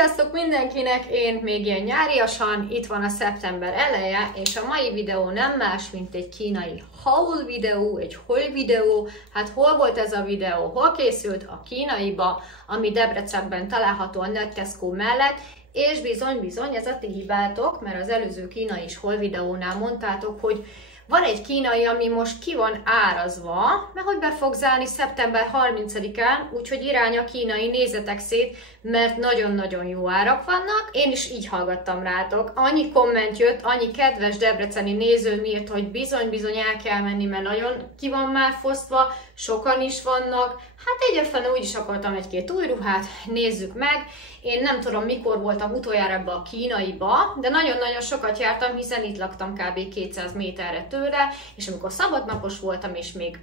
Sziasztok mindenkinek! Én még ilyen nyáriasan, itt van a szeptember eleje, és a mai videó nem más, mint egy kínai haul videó, egy haul videó. Hát hol volt ez a videó? Hol készült? A kínaiba, ami Debrecenben található a Nagy Tesco mellett, és bizony ez a ti hibátok, mert az előző kínai is haul videónál mondtátok, hogy van egy kínai, ami most ki van árazva, mert hogy be fog zárni szeptember 30-án, úgyhogy irány a kínai, nézzetek szét, mert nagyon-nagyon jó árak vannak. Én is így hallgattam rátok. Annyi komment jött, annyi kedves debreceni néző írt, hogy bizony el kell menni, mert nagyon ki van már fosztva, sokan is vannak. Hát egyébként úgy is akartam egy-két új ruhát, nézzük meg. Én nem tudom, mikor voltam utoljára ebbe a kínaiba, de nagyon-nagyon sokat jártam, hiszen itt laktam kb. 200 méterre tőle, és amikor szabadnapos voltam, és még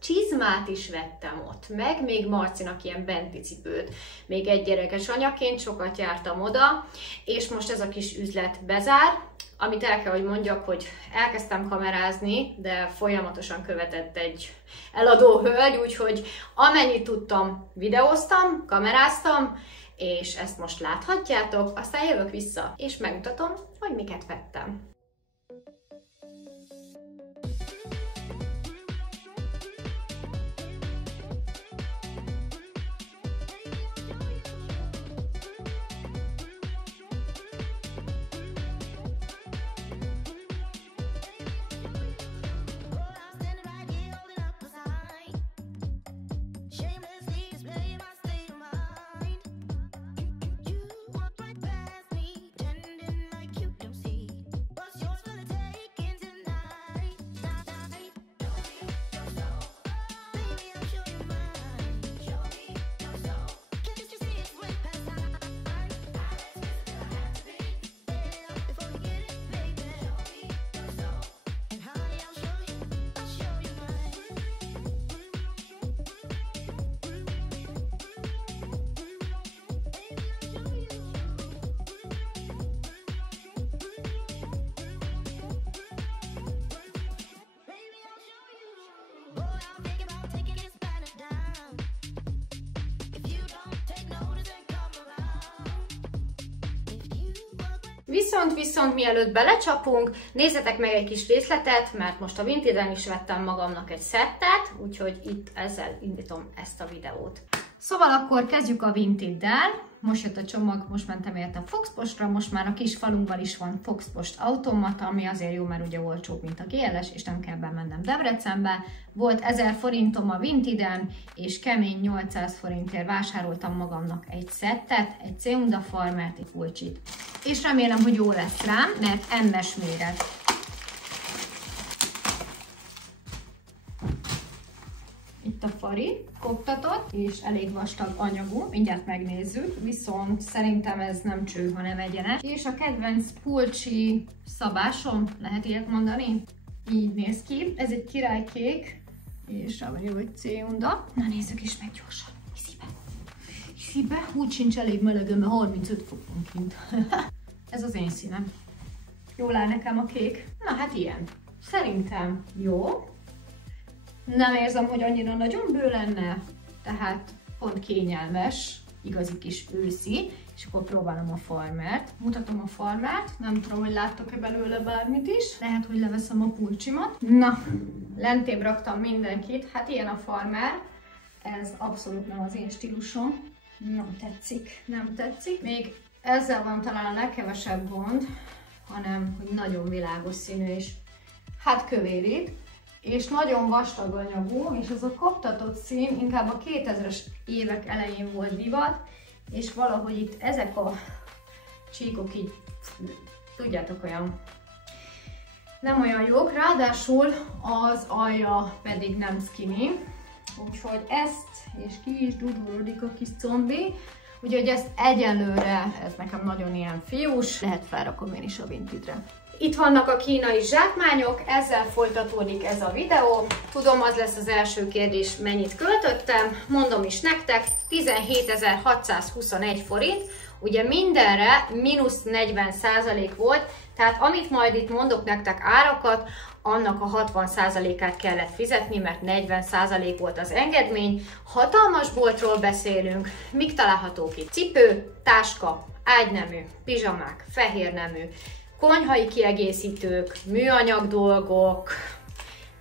csizmát is vettem ott, meg még Marcinak ilyen benti cipőt, még egy gyerekes anyaként sokat jártam oda, és most ez a kis üzlet bezár, amit el kell, hogy mondjak, hogy elkezdtem kamerázni, de folyamatosan követett egy eladó hölgy, úgyhogy amennyit tudtam, videóztam, kameráztam, és ezt most láthatjátok, aztán jövök vissza, és megmutatom, hogy miket vettem. Viszont mielőtt belecsapunk, nézzetek meg egy kis részletet, mert most a Vinted-en is vettem magamnak egy szettet, úgyhogy itt ezzel indítom ezt a videót. Szóval akkor kezdjük a Vinted-del. Most jött a csomag, most mentem érte a Foxpostra, most már a kis falunkban is van Foxpost automata, ami azért jó, mert ugye olcsóbb, mint a GLS, és nem kell bemennem Debrecenbe. Volt 1000 forintom a Vinted-en, és kemény 800 forintért vásároltam magamnak egy szettet, egy Ceunda Farmert, egy pulcsit. És remélem, hogy jó lesz rám, mert MS méret. Itt a fari, koptatott, és elég vastag anyagú, mindjárt megnézzük, viszont szerintem ez nem cső, hanem egyenes. És a kedvenc pulcsi szabásom, lehet ilyet mondani? Így néz ki. Ez egy királykék, és rá van jó egy Ceunda. Na nézzük is meg gyorsan. Hiszibe. Úgy sincs elég melegem, mert 35 fok van kint. Ez az én színem. Jól áll nekem a kék? Na hát ilyen. Szerintem jó. Nem érzem, hogy annyira nagyon bő lenne, tehát pont kényelmes, igazi kis őszi, és akkor próbálom a Farmert. Mutatom a Farmert, nem tudom, hogy láttok-e belőle bármit is. Lehet, hogy leveszem a pulcsimat. Na, lentébb raktam mindenkit, hát ilyen a Farmer, ez abszolút nem az én stílusom. Nem tetszik. Még ezzel van talán a legkevesebb gond, hanem, hogy nagyon világos színű és hát kövérít. És nagyon vastag anyagú, és az a koptatott szín inkább a 2000-es évek elején volt divat, és valahogy itt ezek a csíkok így, tudjátok, olyan nem olyan jók, ráadásul az alja pedig nem skinny, úgyhogy ezt, és ki is dudulódik a kis combi, úgyhogy ezt egyelőre, ez nekem nagyon ilyen fiús, lehet felrakom én is a Vinted-re. Itt vannak a kínai zsákmányok, ezzel folytatódik ez a videó. Tudom, az lesz az első kérdés, mennyit költöttem. Mondom is nektek, 17.621 forint, ugye mindenre -40% volt, tehát amit majd itt mondok nektek árakat, annak a 60%-át kellett fizetni, mert 40% volt az engedmény. Hatalmas boltról beszélünk, mik találhatók itt? Cipő, táska, ágynemű, pizsamák, fehérnemű, konyhai kiegészítők, műanyag dolgok,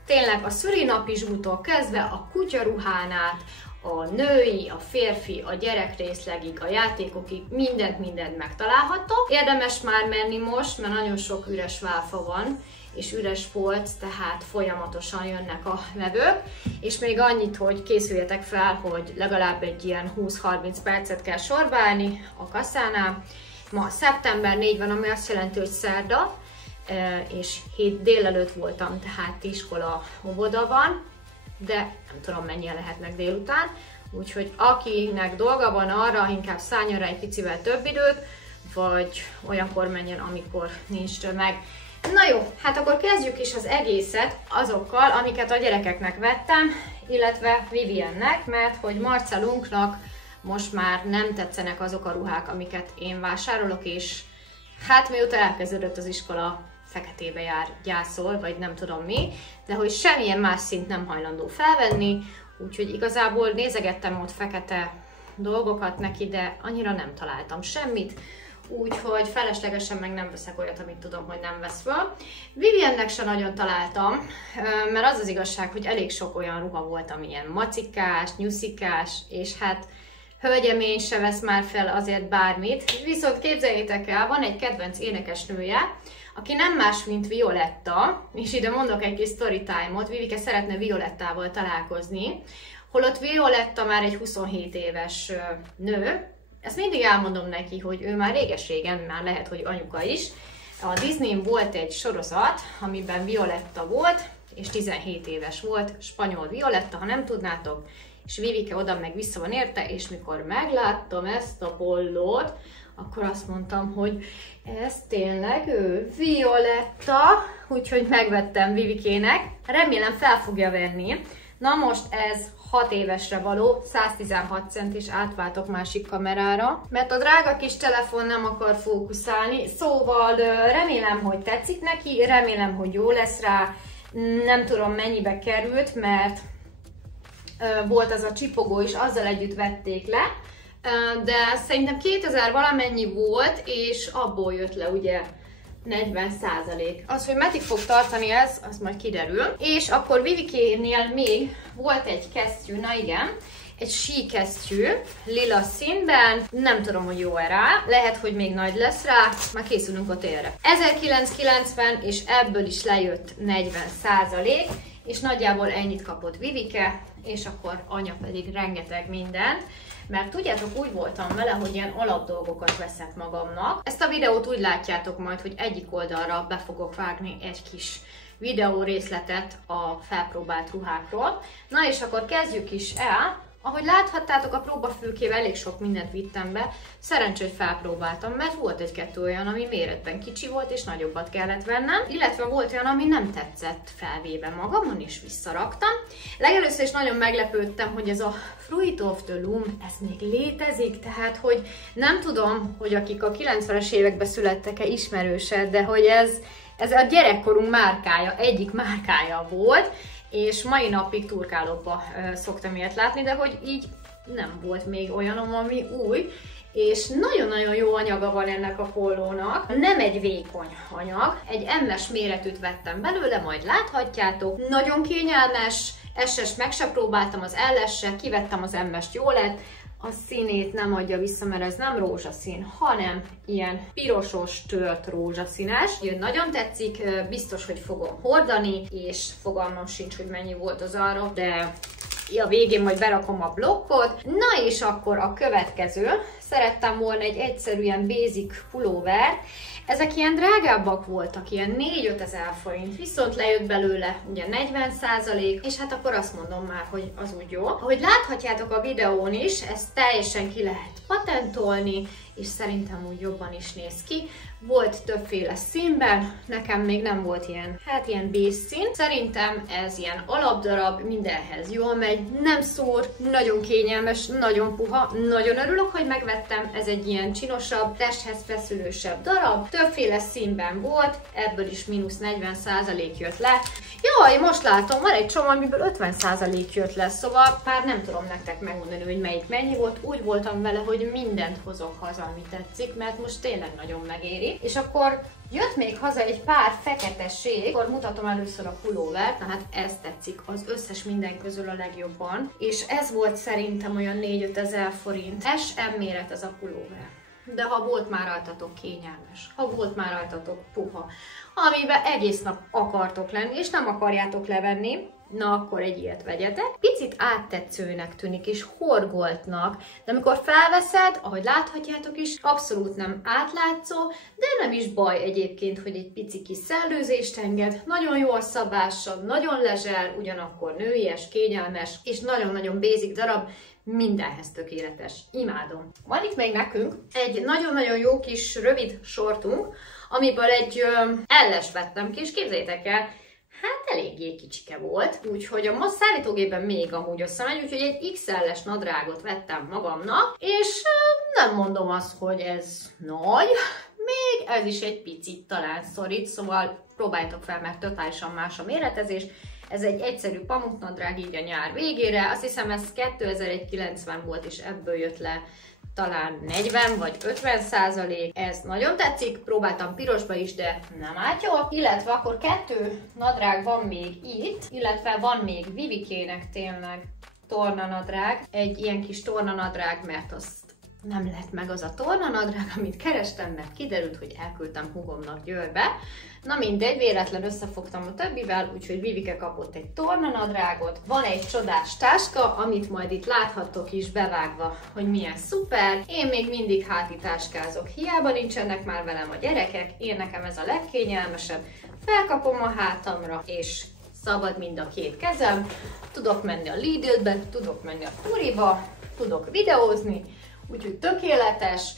tényleg a szülinapi zsútól kezdve a kutyaruhán át, a női, a férfi, a gyerekrészlegig, a játékokig, mindent megtalálható. Érdemes már menni most, mert nagyon sok üres válfa van, és üres polc, tehát folyamatosan jönnek a vevők. És még annyit, hogy készüljetek fel, hogy legalább egy ilyen 20-30 percet kell sorba állni a kasszánál. Ma szeptember 4 van, ami azt jelenti, hogy szerda, és 7 délelőtt voltam, tehát iskola, óvoda van, de nem tudom mennyien lehetnek délután, úgyhogy akinek dolga van arra, inkább szálljon rá egy picivel több időt, vagy olyankor menjen, amikor nincs tömeg. Na jó, hát akkor kezdjük is az egészet azokkal, amiket a gyerekeknek vettem, illetve Viviennek, mert hogy Marcelunknak most már nem tetszenek azok a ruhák, amiket én vásárolok, és hát mióta elkezdődött az iskola, feketébe jár, gyászol, vagy nem tudom mi, de hogy semmilyen más szint nem hajlandó felvenni, úgyhogy igazából nézegettem ott fekete dolgokat neki, de annyira nem találtam semmit, úgyhogy feleslegesen meg nem veszek olyat, amit tudom, hogy nem vesz föl. Viviennek se nagyon találtam, mert az az igazság, hogy elég sok olyan ruha volt, ami ilyen macikás, nyuszikás, és hát hölgyemény se vesz már fel azért bármit. Viszont képzeljétek el, van egy kedvenc énekesnője, aki nem más, mint Violetta, és ide mondok egy kis story time-ot, Vivike szeretne Violettával találkozni, holott Violetta már egy 27 éves nő. Ezt mindig elmondom neki, hogy ő már réges-régen, már lehet, hogy anyuka is. A Disneyn volt egy sorozat, amiben Violetta volt, és 17 éves volt, spanyol Violetta, ha nem tudnátok, és Vivike oda meg vissza van érte, és mikor megláttam ezt a pollót, akkor azt mondtam, hogy ez tényleg ő, Violetta, úgyhogy megvettem Vivikének. Remélem fel fogja venni. Na most ez 6 évesre való, 116 cent, és átváltok másik kamerára, mert a drága kis telefon nem akar fókuszálni, szóval remélem, hogy tetszik neki, remélem, hogy jó lesz rá, nem tudom mennyibe került, mert volt az a csipogó is, azzal együtt vették le, de szerintem 2000 valamennyi volt, és abból jött le ugye 40%. Az, hogy meddig fog tartani ez, az majd kiderül. És akkor Vivikénél még volt egy kesztyű, na igen, egy síkesztyű, lila színben, nem tudom, hogy jó-e rá, lehet, hogy még nagy lesz rá, már készülünk a télre. 1990, és ebből is lejött 40%, és nagyjából ennyit kapott Vivike, és akkor anya pedig rengeteg mindent. Mert tudjátok, úgy voltam vele, hogy ilyen alapdolgokat veszek magamnak. Ezt a videót úgy látjátok majd, hogy egyik oldalra be fogok vágni egy kis videó részletet a felpróbált ruhákról. Na és akkor kezdjük is el. Ahogy láthattátok, a próbafülkével elég sok mindent vittem be. Szerencsé, hogy felpróbáltam, mert volt egy-kettő olyan, ami méretben kicsi volt, és nagyobbat kellett vennem. Illetve volt olyan, ami nem tetszett felvéve magamon, és visszaraktam. Legelőször is nagyon meglepődtem, hogy ez a Fruit of the Loom, ez még létezik, tehát hogy nem tudom, hogy akik a 90-es években születtek-e ismerősed, de hogy ez a gyerekkorunk márkája, egyik márkája volt, és mai napig turkálókba szoktam ilyet látni, de hogy így nem volt még olyanom, ami új, és nagyon-nagyon jó anyaga van ennek a pollónak. Nem egy vékony anyag, egy MS méretűt vettem belőle, majd láthatjátok. Nagyon kényelmes, SS meg se próbáltam, az LS-se, kivettem az MS-t, jó lett. A színét nem adja vissza, mert ez nem rózsaszín, hanem ilyen pirosos, tört rózsaszínes. Nagyon tetszik, biztos, hogy fogom hordani, és fogalmam sincs, hogy mennyi volt az ára, de a végén majd berakom a blokkot. Na és akkor a következő. Szerettem volna egy egyszerűen basic pulóvert. Ezek ilyen drágábbak voltak, ilyen 4-5 ezer forint, viszont lejött belőle ugye 40%, és hát akkor azt mondom már, hogy az úgy jó. Ahogy láthatjátok a videón is, ezt teljesen ki lehet patentolni, és szerintem úgy jobban is néz ki. Volt többféle színben, nekem még nem volt ilyen, hát ilyen base szín. Szerintem ez ilyen alapdarab, mindenhez jól megy, nem szór, nagyon kényelmes, nagyon puha, nagyon örülök, hogy megvettem. Ez egy ilyen csinosabb, testhez feszülősebb darab. Többféle színben volt, ebből is -40% jött le. Jaj, most látom, van egy csomó, amiből 50% jött le, szóval már nem tudom nektek megmondani, hogy melyik mennyi volt. Úgy voltam vele, hogy mindent hozok haza, ami tetszik, mert most tényleg nagyon megéri. És akkor jött még haza egy pár feketesség, akkor mutatom először a pulóvert, na hát ez tetszik az összes minden közül a legjobban, és ez volt szerintem olyan 4-5 ezer forint. SM méret ez a pulóver. De ha volt már rajtatok kényelmes, ha volt már rajtatok puha, amiben egész nap akartok lenni, és nem akarjátok levenni, na akkor egy ilyet vegyetek. Picit áttetszőnek tűnik, és horgoltnak, de amikor felveszed, ahogy láthatjátok is, abszolút nem átlátszó, de nem is baj egyébként, hogy egy pici kis szellőzést enged. Nagyon jó a szabása, nagyon lezser, ugyanakkor nőies, kényelmes, és nagyon-nagyon basic darab, mindenhez tökéletes. Imádom. Van itt még nekünk egy nagyon-nagyon jó kis rövid sortunk, amiből egy elles vettem ki, és képzeljétek el, hát eléggé kicsike volt, úgyhogy a szállítógépben még amúgy összemegy, úgyhogy egy XL-es nadrágot vettem magamnak, és nem mondom azt, hogy ez nagy, még ez is egy picit talán szorít, szóval próbáljátok fel, mert totálisan más a méretezés. Ez egy egyszerű pamutnadrág így a nyár végére, azt hiszem ez 2090 volt, és ebből jött le talán 40 vagy 50%. Ez nagyon tetszik, próbáltam pirosba is, de nem állt jól. Illetve akkor 2 nadrág van még itt, illetve van még Vivikének tényleg tornanadrág, egy ilyen kis tornanadrág, mert azt nem lett meg az a tornanadrág, amit kerestem, mert kiderült, hogy elküldtem húgomnak Győrbe. Na mindegy, véletlen összefogtam a többivel, úgyhogy Vivike kapott egy tornanadrágot. Van egy csodás táska, amit majd itt láthattok is bevágva, hogy milyen szuper. Én még mindig hátitáskázok, hiába nincsenek már velem a gyerekek, én nekem ez a legkényelmesebb. Felkapom a hátamra, és szabad mind a két kezem. Tudok menni a Lidl-be, tudok menni a Turiba, tudok videózni, úgyhogy tökéletes.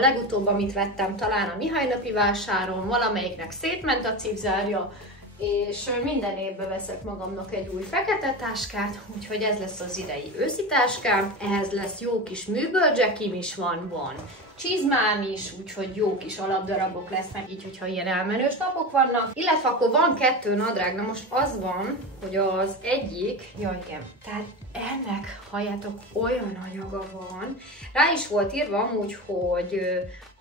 Legutóbb, amit vettem, talán a Mihály napi vásáron, valamelyiknek szétment a cipzárja, és minden évben veszek magamnak egy új fekete táskát, úgyhogy ez lesz az idei őszi táskám. Ehhez lesz jó kis műböldzsekim is van csizmám is, úgyhogy jó kis alapdarabok lesznek, így, hogyha ilyen elmenős napok vannak. Illetve akkor van 2 nadrág, na most az van, hogy az egyik, jaj igen, tehát ennek, halljátok, olyan anyaga van. Rá is volt írva amúgy, hogy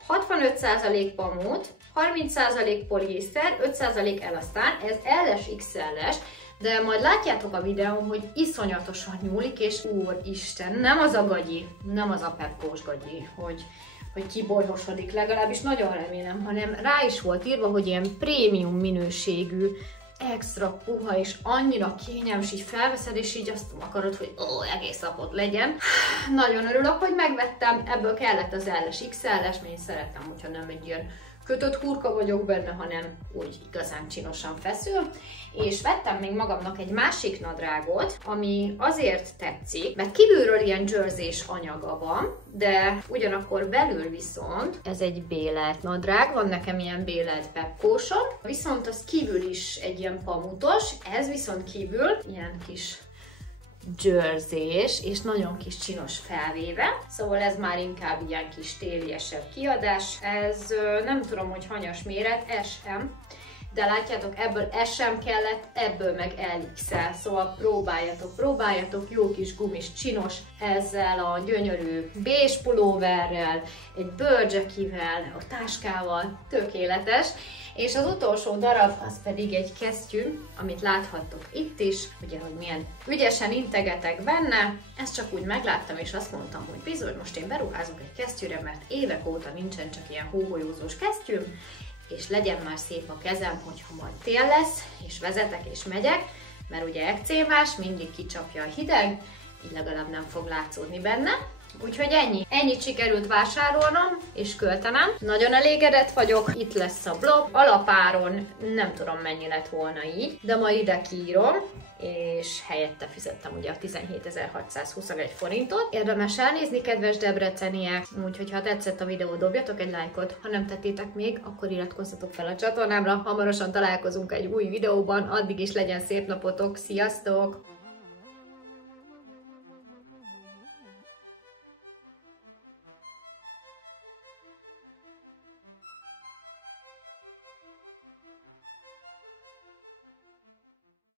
65% pamut, 30% poliészter, 5% elasztán, ez LS XL-es, de majd látjátok a videón, hogy iszonyatosan nyúlik, és úristen, nem az a gagyi, nem az a peppós gagyi, hogy kibolyhosodik, legalábbis nagyon remélem, hanem rá is volt írva, hogy ilyen prémium minőségű, extra puha, és annyira kényelmes, így felveszed, és így azt akarod, hogy egész napot legyen. Nagyon örülök, hogy megvettem, ebből kellett az LS XL-es, mert én szeretem, hogyha nem egy ilyen kötött hurka vagyok benne, hanem úgy igazán csinosan feszül. És vettem még magamnak egy másik nadrágot, ami azért tetszik, mert kívülről ilyen jersey-s anyaga van, de ugyanakkor belül viszont ez egy bélelt nadrág, van nekem ilyen bélelt pepkósom, viszont az kívül is egy ilyen pamutos, ez viszont kívül ilyen kis jersey-s, és nagyon kis csinos felvéve, szóval ez már inkább ilyen kis téliesebb kiadás. Ez nem tudom, hogy hanyas méret, SM, de látjátok, ebből SM kellett, ebből meg LXL, szóval próbáljatok, jó kis gumis, csinos, ezzel a gyönyörű beige pulóverrel, egy bőrcsekivel, a táskával, tökéletes. És az utolsó darab az pedig egy kesztyű, amit láthattok itt is, ugye, hogy milyen ügyesen integetek benne. Ezt csak úgy megláttam, és azt mondtam, hogy bizony, most én beruházok egy kesztyűre, mert évek óta nincsen csak ilyen hógolyózós kesztyűm, és legyen már szép a kezem, hogyha majd tél lesz, és vezetek és megyek, mert ugye ekcémás, mindig kicsapja a hideg, így legalább nem fog látszódni benne. Úgyhogy ennyi. Ennyit sikerült vásárolnom és költenem. Nagyon elégedett vagyok. Itt lesz a blog. Alapáron nem tudom mennyi lett volna így, de majd ide kiírom, és helyette fizettem ugye a 17.621 forintot. Érdemes elnézni, kedves debreceniek, úgyhogy ha tetszett a videó, dobjatok egy lájkot, ha nem tettétek még, akkor iratkozzatok fel a csatornámra. Hamarosan találkozunk egy új videóban, addig is legyen szép napotok, sziasztok!